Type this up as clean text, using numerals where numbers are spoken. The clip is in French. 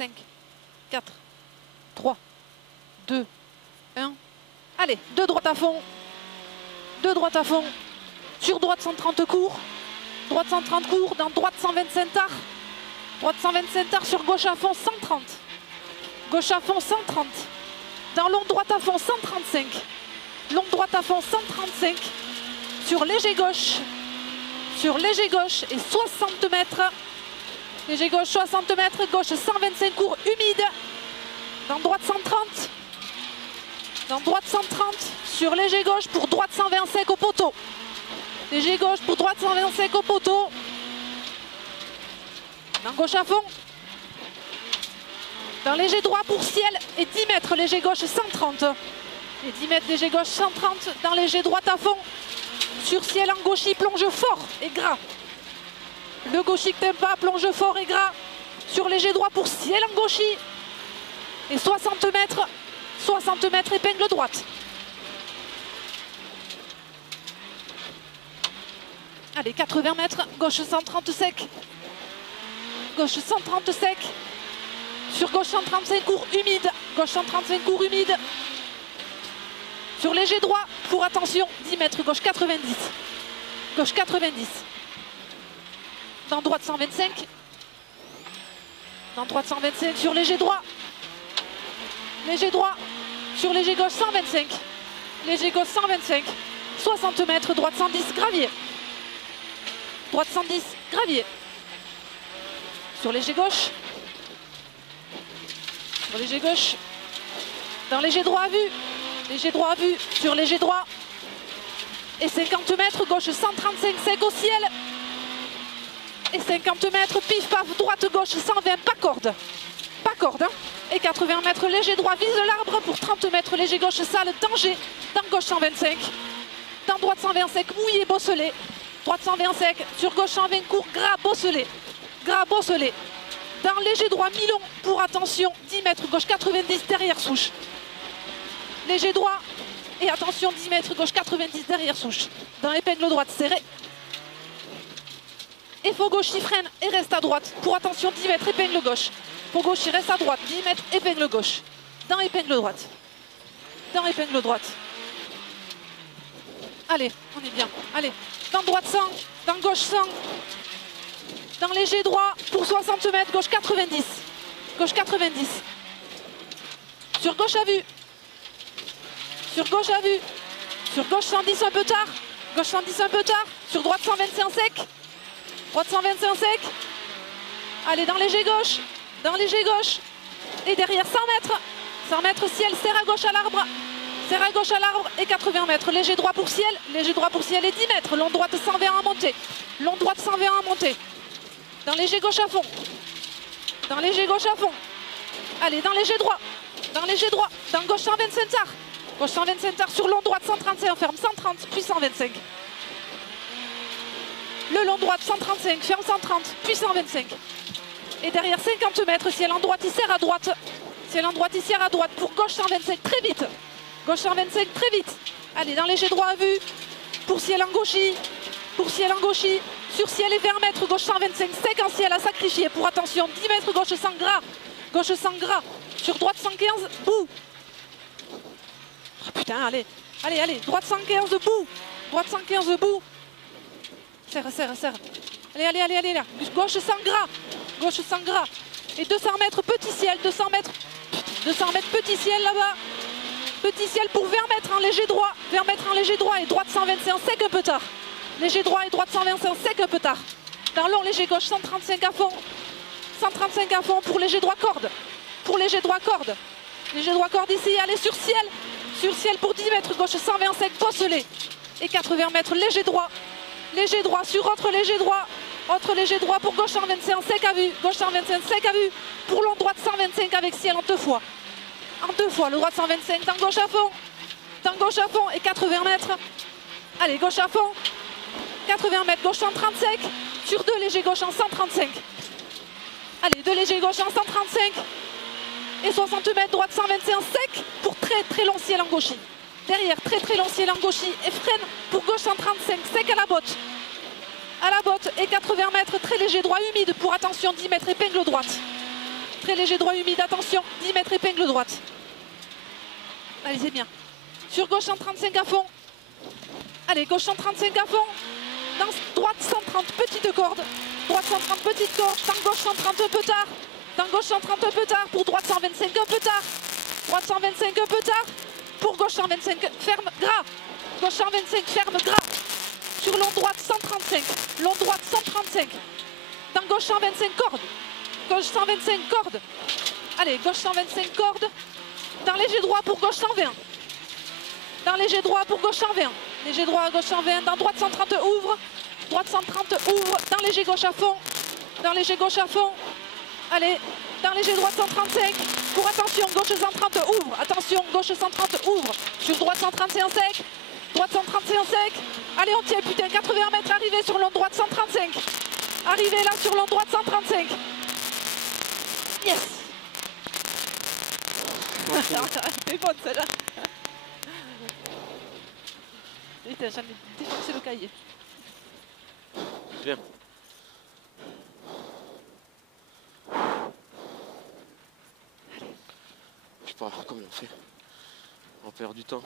5, 4, 3, 2, 1. Allez, 2 droites à fond. 2 droites à fond. Sur droite 130 court. Droite 130 court. Dans droite 125 tard. Droite 125 tard sur gauche à fond 130. Gauche à fond 130. Dans long droite à fond 135. Long droite à fond 135. Sur léger gauche. Sur léger gauche et 60 mètres. Léger gauche 60 mètres. Gauche 125 court humide. Dans droite 130. Dans droite 130. Sur léger gauche pour droite 125 au poteau. Léger gauche pour droite 125 au poteau. Dans gauche à fond. Dans léger droit pour ciel et 10 mètres léger gauche 130. Et 10 mètres léger gauche 130. Dans léger droite à fond. Sur ciel en gauchis, plonge fort et gras. Le gauchis que t'aimes pas, plonge fort et gras. Sur léger droit pour ciel en gauchis. Et 60 mètres épingle droite. Allez, 80 mètres, gauche 130 sec. Gauche 130 sec. Sur gauche 135 court humide. Gauche 135 court humide. Sur léger droit, pour attention, 10 mètres, gauche 90. Gauche 90. Dans droite 125. Dans droite 125, sur léger droit. Léger droit. Sur léger gauche 125. Léger gauche 125. 60 mètres, droite 110, gravier. Droite 110, gravier. Sur léger gauche. Sur léger gauche. Dans léger droit à vue. Léger droit à vue. Sur léger droit. Et 50 mètres, gauche 135, sec au ciel. Et 50 mètres, pif paf, droite gauche 120, pas corde. Pas corde, hein. Et 80 mètres, léger droit, vise l'arbre pour 30 mètres, léger gauche, sale, danger. Dans gauche 125. Dans droite 120 sec, mouillé, bosselé. Droite 120 sec, sur gauche 120 court, gras, bosselé. Gras, bosselé. Dans léger droit, mi-long, pour attention, 10 mètres, gauche 90, derrière souche. Léger droit, et attention, 10 mètres, gauche 90, derrière souche. Dans épingle droite, serré. Et faux gauche, il freine et reste à droite. Pour attention, 10 mètres, épingle gauche. Faux gauche, il reste à droite, 10 mètres, épingle gauche. Dans épingle droite. Dans épingle droite. Allez, on est bien. Allez, dans droite 100, dans gauche 100. Dans léger droit, pour 60 mètres, gauche 90. Gauche 90. Sur gauche à vue. Sur gauche à vue. Sur gauche 110 un peu tard. Gauche 110 un peu tard. Sur droite 125 sec. Droite 125 sec. Allez, dans léger gauche. Dans léger gauche. Et derrière 100 mètres. 100 mètres ciel, serre à gauche à l'arbre. Serre à gauche à l'arbre et 80 mètres. Léger droit pour ciel. Léger droit pour ciel et 10 mètres. Long droite 120 en montée. Long droite 120 en montée. Dans léger gauche à fond. Dans léger gauche à fond. Allez, dans léger droit. Dans léger droit. Dans gauche 125 tard. Gauche 125 tard sur long droite 135 ferme 130 puis 125. Le long droite 135 ferme 130 puis 125. Et derrière 50 mètres, ciel en droite, il serre à droite. Ciel en droite, il serre à droite pour gauche 125 très vite. Gauche 125 très vite. Allez, dans léger droit à vue. Pour ciel en gauchis. Pour ciel en gauchis. Sur ciel et 20 mètres, gauche 125 sec en ciel à sacrifier. Pour attention, 10 mètres, gauche 100 gras. Gauche 100 gras. Sur droite 115, bout. Oh, putain, allez. Allez, allez. Droite 115, bout. Droite 115, bout. Serre, serre, serre. Allez, allez, allez, allez là. Gauche 100 gras. Gauche 100 gras. Et 200 mètres, petit ciel. 200 mètres, petit ciel là-bas. Petit ciel pour 20 mètres en léger droit. 20 mètres en léger droit et droite 125 sec un peu tard. Léger droit et droite 125 sec un peu tard. Dans long, léger gauche 135 à fond. 135 à fond pour léger droit corde. Pour léger droit corde. Léger droit corde ici. Allez sur ciel. Sur ciel pour 10 mètres. Gauche 120 sec, bosselé. Et 80 mètres léger droit. Léger droit sur autre léger droit. Autre léger droit pour gauche 125 sec à vue. Gauche 125 sec à vue. Pour long droite 125 avec ciel en 2 fois. En 2 fois. Le droite 125 dans gauche à fond. Dans gauche à fond et 80 mètres. Allez, gauche à fond. 80 mètres, gauche 130 sec. Sur 2 légers gauche en 135. Allez, 2 légers gauche en 135. Et 60 mètres, droite 121 sec. Pour très très long ciel en gauchis. Derrière, très très long ciel en gauchis. Et freine pour gauche 135 sec à la botte. À la botte et 80 mètres, très léger droit humide pour attention 10 mètres épingle droite. Très léger droit humide, attention, 10 mètres épingle droite. Allez, c'est bien. Sur gauche 135 à fond. Allez, gauche 135 à fond. Dans droite 130, petite corde. Droite 130, petite corde. Dans gauche 130 un peu tard. Dans gauche 130 un peu tard. Pour droite 125 un peu tard. Droite 125 un peu tard. Pour gauche 125, ferme, gras. Gauche 125, ferme, gras. Sur long droite 135. Long droite 135. Dans gauche 125, corde. Gauche 125, corde. Allez, gauche 125, corde. Dans léger droit pour gauche 120. Dans léger droit pour gauche 120. Léger droit à gauche 120. Dans droite 130, ouvre. Droite 130, ouvre. Dans léger gauche à fond. Dans léger gauche à fond. Allez, dans léger droite 135. Pour attention, gauche 130, ouvre. Attention, gauche 130, ouvre. Sur droite 130, c'est en sec. Droite 130, c'est en sec. Allez, on tient, putain, 80 mètres, arrivé sur long droite 135. Arrivé là sur long droite 135. Yes. C'est bonne celle-là. Putain, j'en ai défoncé le cahier. Bien. Je sais pas comment on fait. On perd du temps.